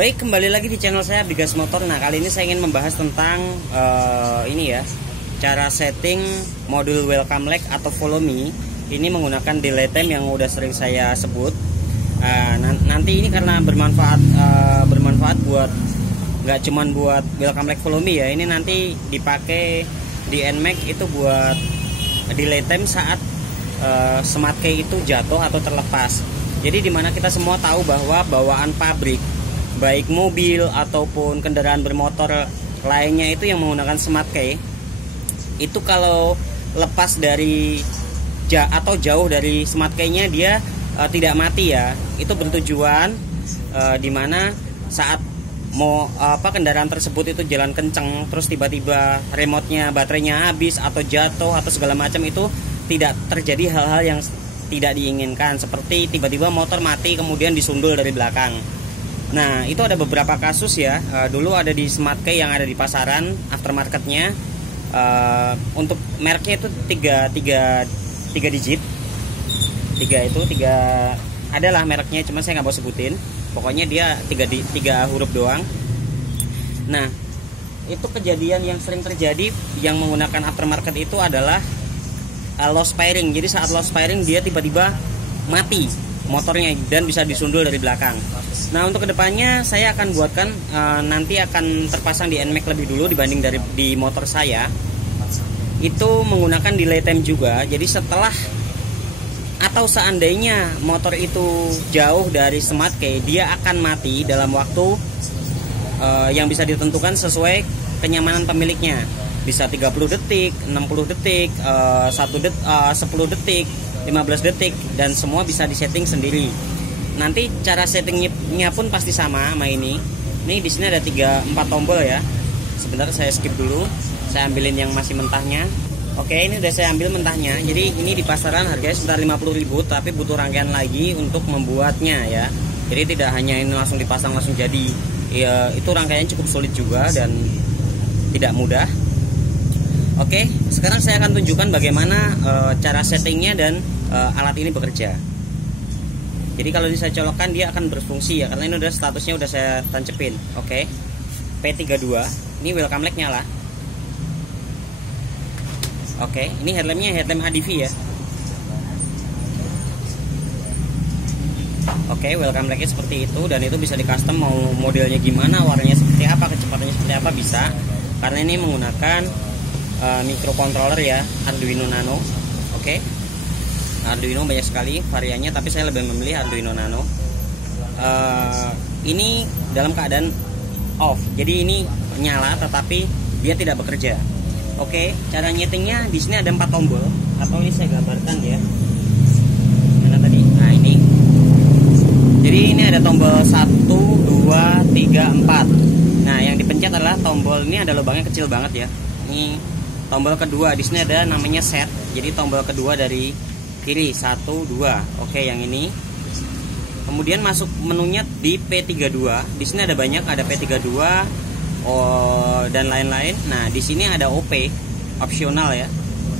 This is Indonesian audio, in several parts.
Baik, kembali lagi di channel saya Bigas Motor. Nah, kali ini saya ingin membahas tentang ini ya, cara setting modul welcome leg atau follow me. Ini menggunakan delay time yang udah sering saya sebut. Nanti ini karena bermanfaat buat nggak cuman buat welcome leg follow me ya. Ini nanti dipakai di NMAX itu buat delay time saat smart key itu jatuh atau terlepas. Jadi dimana kita semua tahu bahwa bawaan pabrik, baik mobil ataupun kendaraan bermotor lainnya itu yang menggunakan smart key, itu kalau lepas dari atau jauh dari smart key-nya dia tidak mati ya. Itu bertujuan dimana saat kendaraan tersebut itu jalan kenceng, terus tiba-tiba remote-nya baterainya habis atau jatuh atau segala macam, itu tidak terjadi hal-hal yang tidak diinginkan, seperti tiba-tiba motor mati kemudian disundul dari belakang. Nah, itu ada beberapa kasus ya. Dulu ada di smart key yang ada di pasaran aftermarketnya. Untuk mereknya itu tiga digit. Tiga adalah mereknya, cuma saya nggak mau sebutin. Pokoknya dia tiga huruf doang. Nah, itu kejadian yang sering terjadi yang menggunakan aftermarket itu adalah lost firing. Jadi saat lost firing dia tiba-tiba mati motornya dan bisa disundul dari belakang. Nah, untuk kedepannya saya akan buatkan nanti akan terpasang di NMAX lebih dulu dibanding di motor saya. Itu menggunakan delay time juga. Jadi setelah atau seandainya motor itu jauh dari smart key, dia akan mati dalam waktu yang bisa ditentukan sesuai kenyamanan pemiliknya. Bisa 30 detik, 60 detik, 10 detik, 15 detik, dan semua bisa disetting sendiri. Nanti cara settingnya pun pasti sama ini. Ini di sini ada 4 tombol ya. Sebentar saya skip dulu. Saya ambilin yang masih mentahnya. Oke, ini udah saya ambil mentahnya. Jadi ini di pasaran harganya sekitar 50.000, tapi butuh rangkaian lagi untuk membuatnya ya. Jadi tidak hanya ini langsung dipasang langsung jadi. Ya, itu rangkaiannya cukup sulit juga dan tidak mudah. Oke, sekarang saya akan tunjukkan bagaimana cara settingnya dan alat ini bekerja. Jadi kalau saya colokkan dia akan berfungsi ya, karena ini udah statusnya udah saya tancepin. Oke, P32, ini welcome leg nyala. Oke, ini headlampnya headlamp ADV ya. Oke, welcome legnya seperti itu, dan itu bisa di custom mau modelnya gimana, warnanya seperti apa, kecepatannya seperti apa bisa. Karena ini menggunakan microcontroller ya, Arduino Nano. Oke, Arduino banyak sekali variannya, tapi saya lebih memilih Arduino Nano. Ini dalam keadaan off, jadi ini nyala tetapi dia tidak bekerja. Oke, cara nyetingnya di sini ada 4 tombol, atau ini saya gambarkan ya. Mana tadi? Nah, ini. Jadi ini ada tombol 1, 2, 3, 4. Nah, yang dipencet adalah tombol ini, ada lubangnya kecil banget ya. Ini tombol kedua, di sini ada namanya set. Jadi tombol kedua dari kiri, 1, 2. Oke, yang ini. Kemudian masuk menunya di P32. Di sini ada banyak, ada P32 dan lain-lain. Nah, di sini ada OP, opsional ya.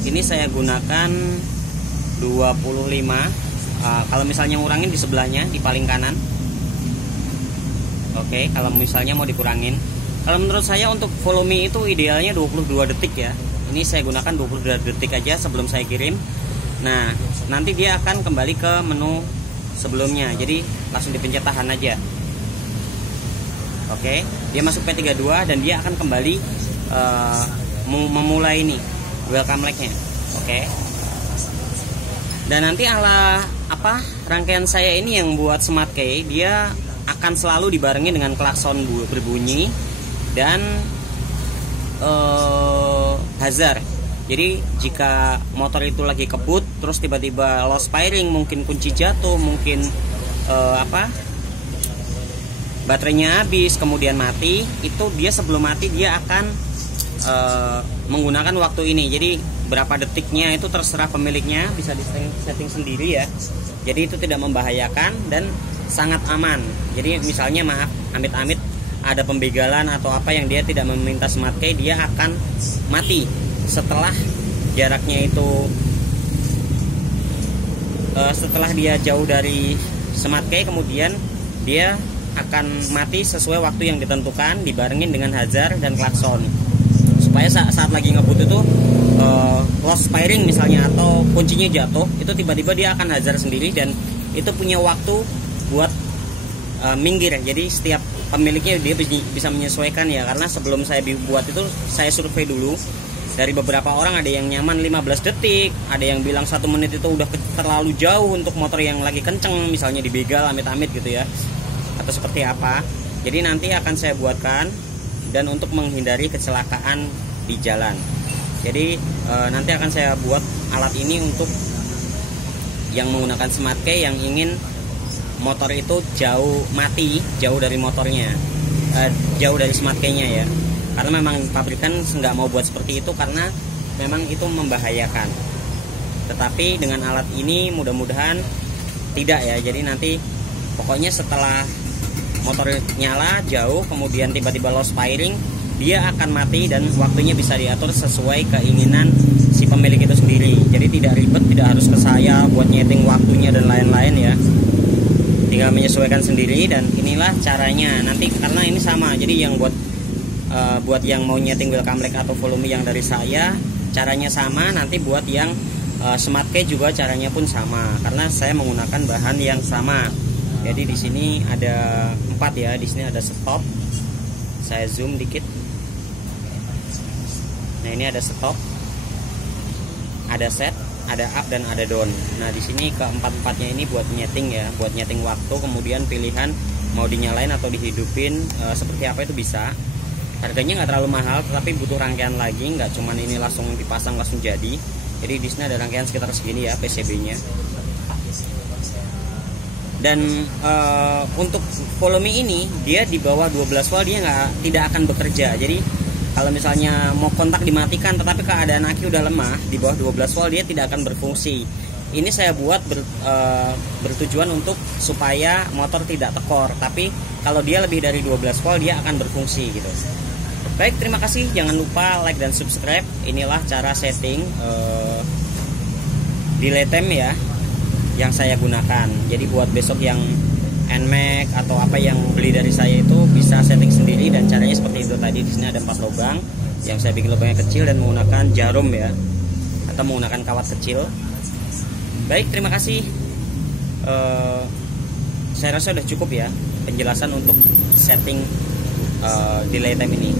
Ini saya gunakan 25. Kalau misalnya ngurangin di sebelahnya, di paling kanan. Oke, kalau misalnya mau dikurangin. Kalau menurut saya untuk follow me itu idealnya 22 detik ya. Ini saya gunakan 22 detik aja sebelum saya kirim. Nah, nanti dia akan kembali ke menu sebelumnya. Jadi langsung dipencet tahan aja. Oke, dia masuk P32 dan dia akan kembali memulai ini welcome leg-nya. Oke. Dan nanti rangkaian saya ini yang buat smart key, dia akan selalu dibarengi dengan klakson berbunyi dan hazard. Jadi jika motor itu lagi kebut terus tiba-tiba lost firing, mungkin kunci jatuh, mungkin baterainya habis kemudian mati, itu dia sebelum mati dia akan menggunakan waktu ini. Jadi berapa detiknya itu terserah pemiliknya, bisa di setting sendiri ya. Jadi itu tidak membahayakan dan sangat aman. Jadi misalnya amit-amit ada pembegalan atau apa yang dia tidak meminta smart key, dia akan mati setelah jaraknya itu setelah dia jauh dari smart key, kemudian dia akan mati sesuai waktu yang ditentukan, dibarengin dengan hazard dan klakson, supaya saat lagi ngebut itu lost firing misalnya atau kuncinya jatuh, itu tiba-tiba dia akan hazard sendiri dan itu punya waktu buat minggir. Jadi setiap pemiliknya dia bisa menyesuaikan ya, karena sebelum saya buat itu saya survei dulu dari beberapa orang, ada yang nyaman 15 detik, ada yang bilang 1 menit itu udah terlalu jauh untuk motor yang lagi kenceng, misalnya dibegal amit-amit gitu ya, atau seperti apa. Jadi nanti akan saya buatkan dan untuk menghindari kecelakaan di jalan. Jadi nanti akan saya buat alat ini untuk yang menggunakan smart key yang ingin motor itu mati jauh dari motornya, jauh dari smart key-nya ya. Karena memang pabrikan nggak mau buat seperti itu karena memang itu membahayakan. Tetapi dengan alat ini mudah-mudahan tidak ya. Jadi nanti pokoknya setelah motor nyala jauh kemudian tiba-tiba lost firing, dia akan mati dan waktunya bisa diatur sesuai keinginan si pemilik itu sendiri. Jadi tidak ribet, tidak harus ke saya buat nyeting waktunya dan lain-lain ya. Tinggal menyesuaikan sendiri dan inilah caranya nanti, karena ini sama. Jadi yang buat yang mau nyeting welcome light atau volume yang dari saya caranya sama, nanti buat yang smart key juga caranya pun sama karena saya menggunakan bahan yang sama. Jadi di sini ada 4 ya, di sini ada stop. Saya zoom dikit. Nah, ini ada stop, ada set, ada up dan ada down. Nah, di sini keempat-empatnya ini buat nyeting ya, buat nyeting waktu, kemudian pilihan mau dinyalain atau dihidupin seperti apa itu bisa. Harganya nggak terlalu mahal, tetapi butuh rangkaian lagi, nggak cuman ini langsung dipasang langsung jadi. Jadi di sini ada rangkaian sekitar segini ya PCB-nya. Dan untuk volume ini dia di bawah 12 volt dia tidak akan bekerja. Jadi kalau misalnya mau kontak dimatikan, tetapi keadaan aki udah lemah di bawah 12 volt dia tidak akan berfungsi. Ini saya buat bertujuan untuk supaya motor tidak tekor. Tapi kalau dia lebih dari 12 volt dia akan berfungsi gitu. Baik, terima kasih. Jangan lupa like dan subscribe. Inilah cara setting delay time ya yang saya gunakan. Jadi buat besok yang NMAX atau apa yang beli dari saya itu bisa setting sendiri dan caranya seperti itu tadi. Di sini ada 4 lubang yang saya bikin lubangnya kecil dan menggunakan jarum ya, atau menggunakan kawat kecil. Baik, terima kasih. Saya rasa sudah cukup ya penjelasan untuk setting delay time ini.